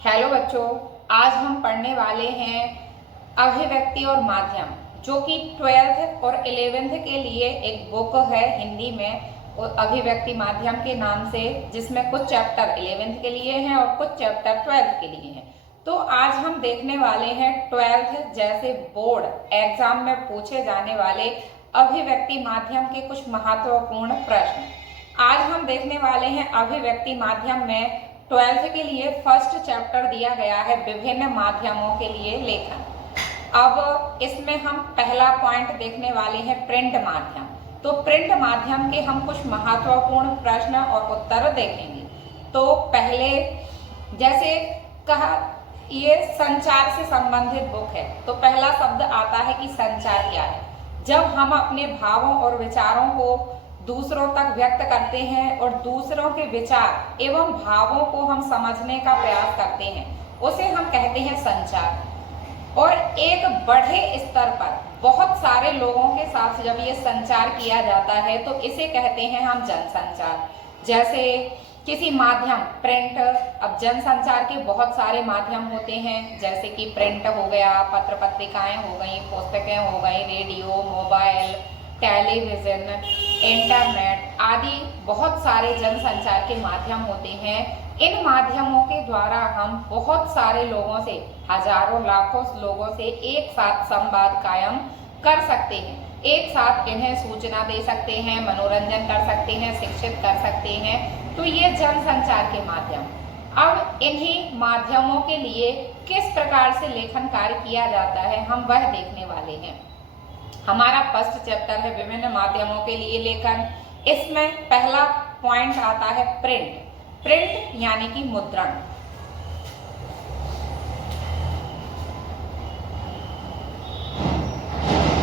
Hello बच्चों, आज हम पढ़ने वाले हैं अभिव्यक्ति और माध्यम, जो कि 12th और 11th के लिए एक बुक है हिंदी में और अभिव्यक्ति माध्यम के नाम से, जिसमें कुछ चैप्टर 11th के लिए हैं और कुछ चैप्टर 12th के लिए हैं। तो आज हम देखने वाले हैं 12th जैसे बोर्ड एग्जाम में पूछे जाने वाले अभिव्यक्ति माध्यम के कुछ महत्वपूर्ण प्रश्न। आज हम देखने वाले हैं अभिव्यक्ति माध्यम में 12th के लिए फर्स्ट चैप्टर दिया गया है विभिन्न माध्यमों के लिए लेखन। अब इसमें हम पहला पॉइंट देखने वाले हैं प्रिंट माध्यम। तो प्रिंट माध्यम के हम कुछ महत्वपूर्ण प्रश्न और उत्तर देखेंगे। तो पहले जैसे कहा, ये संचार से संबंधित बुक है, तो पहला शब्द आता है कि संचार क्या है। जब हम अपने भावों और विचारों को दूसरों तक व्यक्त करते हैं और दूसरों के विचार एवं भावों को हम समझने का प्रयास करते हैं, उसे हम कहते हैं संचार। और एक बड़े स्तर पर बहुत सारे लोगों के साथ जब ये संचार किया जाता है तो इसे कहते हैं हम जनसंचार। जैसे किसी माध्यम प्रिंट, अब जनसंचार के बहुत सारे माध्यम होते हैं, जैसे कि प्रिंट हो गया, पत्र पत्रिकाएं हो गई, पुस्तकें हो गई, रेडियो, मोबाइल, टेलीविजन, इंटरनेट आदि बहुत सारे जनसंचार के माध्यम होते हैं। इन माध्यमों के द्वारा हम बहुत सारे लोगों से, हजारों लाखों लोगों से एक साथ संवाद कायम कर सकते हैं, एक साथ इन्हें सूचना दे सकते हैं, मनोरंजन कर सकते हैं, शिक्षित कर सकते हैं। तो ये जनसंचार के माध्यम। अब इन्हीं माध्यमों के लिए किस प्रकार से लेखन कार्य किया जाता है, हम वह देखने वाले हैं। हमारा फर्स्ट चैप्टर है विभिन्न माध्यमों के लिए लेखन। इसमें पहला पॉइंट आता है प्रिंट। प्रिंट यानी कि मुद्रण।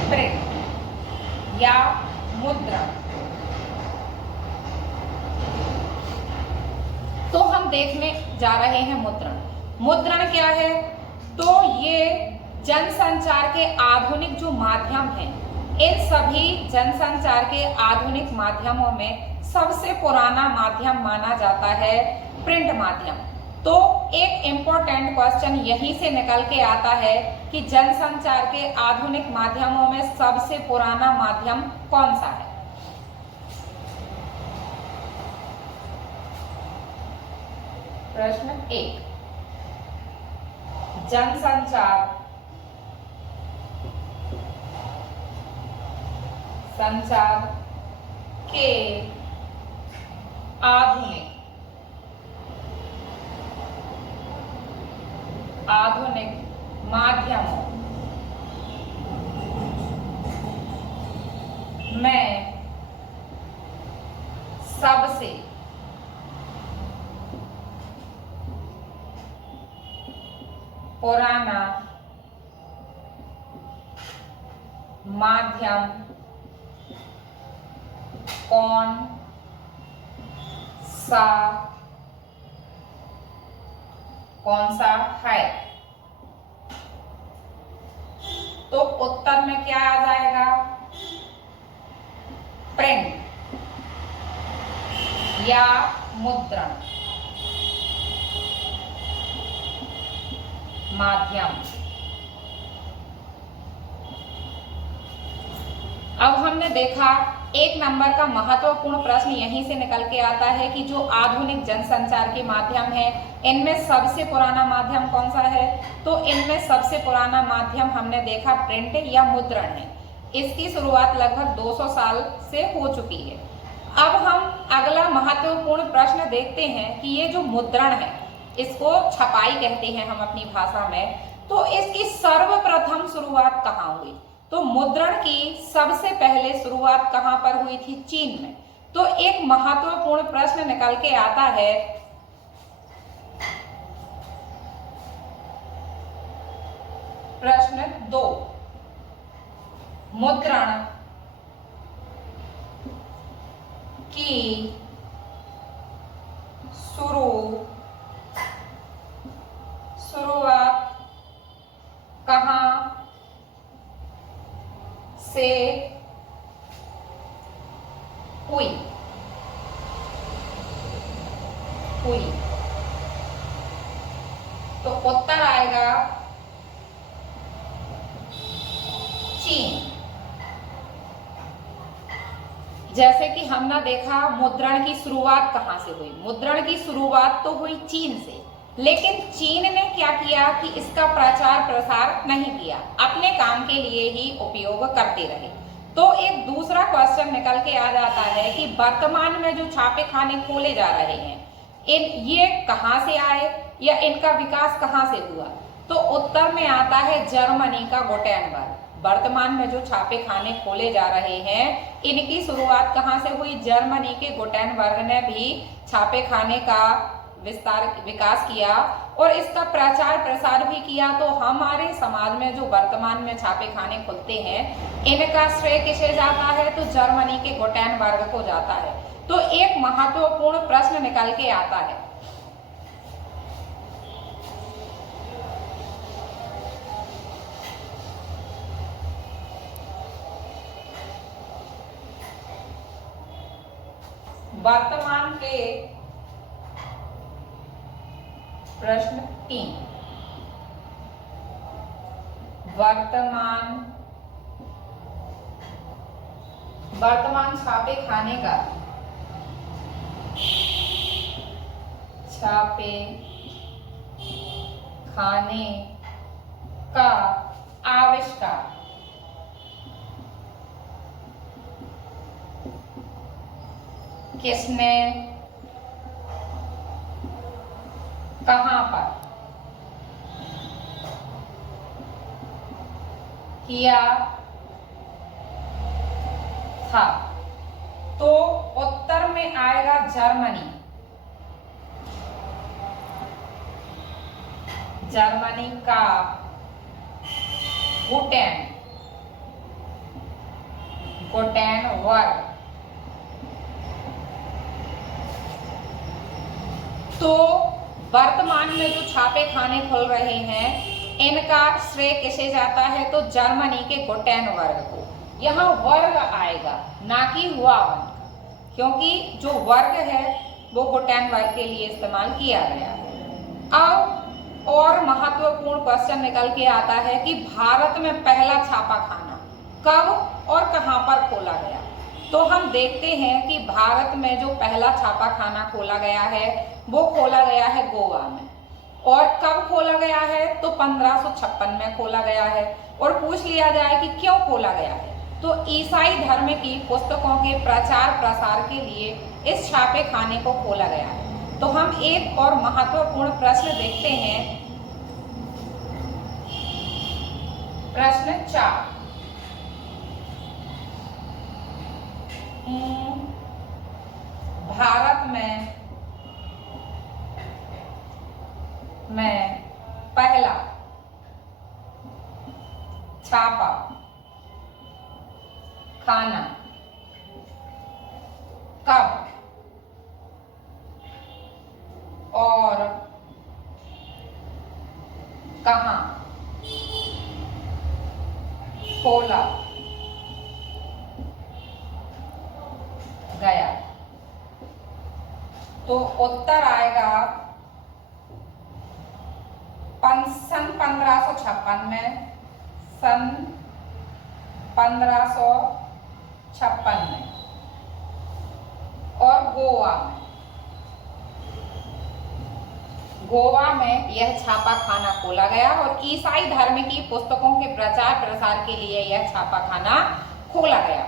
प्रिंट या मुद्रण। तो हम देखने जा रहे हैं मुद्रण। मुद्रण क्या है? तो ये जनसंचार के आधुनिक जो माध्यम हैं, इन सभी जनसंचार के आधुनिक माध्यमों में सबसे पुराना माध्यम माना जाता है प्रिंट माध्यम। तो एक इम्पोर्टेंट क्वेश्चन यहीं से निकल के आता है कि जनसंचार के आधुनिक माध्यमों में सबसे पुराना माध्यम कौन सा है? प्रश्न 1, जनसंचार के आधुनिक माध्यमों में सबसे पुराना माध्यम कौन सा है? तो उत्तर में क्या आ जाएगा? प्रिंट या मुद्रण माध्यम। अब हमने देखा एक नंबर का महत्वपूर्ण प्रश्न यहीं से निकल के आता है कि जो आधुनिक जनसंचार के माध्यम है, इनमें सबसे पुराना माध्यम कौन सा है? तो इनमें सबसे पुराना माध्यम हमने देखा प्रिंट या मुद्रण है। इसकी शुरुआत लगभग 200 साल से हो चुकी है। अब हम अगला महत्वपूर्ण प्रश्न देखते हैं कि ये जो मुद्रण है, इसको छपाई कहते हैं हम अपनी भाषा में। तो इसकी सर्वप्रथम शुरुआत कहाँ हुई? तो मुद्रण की सबसे पहले शुरुआत कहां पर हुई थी? चीन में। तो एक महत्वपूर्ण प्रश्न निकल के आता है, प्रश्न 2, मुद्रण की शुरुआत कहां से हुई? तो उत्तर आएगा चीन। जैसे कि हमने देखा मुद्रण की शुरुआत कहां से हुई, मुद्रण की शुरुआत तो हुई चीन से, लेकिन चीन ने क्या किया कि इसका प्रचार प्रसार नहीं किया, अपने काम के लिए ही उपयोग करते रहे। तो एक दूसरा क्वेश्चन निकल के आ जाता है कि वर्तमान में जो छापे खाने खोले जा रहे हैं ये कहां से आए या इनका विकास कहां से हुआ। तो उत्तर में आता है जर्मनी का गुटेनबर्ग। वर्तमान में जो छापे खाने खोले जा रहे हैं इनकी शुरुआत कहां से हुई, जर्मनी के गुटेनबर्ग ने भी छापे खाने का विकास किया और इसका प्रचार प्रसार भी किया। तो हमारे समाज में जो वर्तमान में छापे खाने खुलते हैं इनका श्रेय किसे जाता है, तो जर्मनी के गुटेनबर्ग को जाता है। तो एक महत्वपूर्ण प्रश्न निकल के आता है, वर्तमान के प्रश्न 3, वर्तमान छापे खाने का आविष्कार किसने कहां पर किया था। तो उत्तर में आएगा जर्मनी। जर्मनी का गुटेनबर्ग। तो वर्तमान में जो छापे खाने खुल रहे हैं इनका श्रेय किसे जाता है, तो जर्मनी के गुटेनबर्ग को। यहाँ वर्ग आएगा ना कि हुआ वर्ग, क्योंकि जो वर्ग है वो गुटेनबर्ग के लिए इस्तेमाल किया गया है। अब और महत्वपूर्ण क्वेश्चन निकल के आता है कि भारत में पहला छापा खाना कब और कहां पर खोला गया। तो हम देखते हैं कि भारत में जो पहला छापा खाना खोला गया है वो खोला गया है गोवा में। और कब खोला गया है, तो 1556 में खोला गया है। और पूछ लिया जाए कि क्यों खोला गया है, तो ईसाई धर्म की पुस्तकों के प्रचार प्रसार के लिए इस छापे खाने को खोला गया है। तो हम एक और महत्वपूर्ण प्रश्न देखते हैं, प्रश्न 4। भारत में पहला छापा खाना कब और कहां खोला गया। तो उत्तर आएगा सन 1556 में, सन 1556 में और गोवा में यह छापा खाना खोला गया और ईसाई धर्म की पुस्तकों के प्रचार प्रसार के लिए यह छापा खाना खोला गया।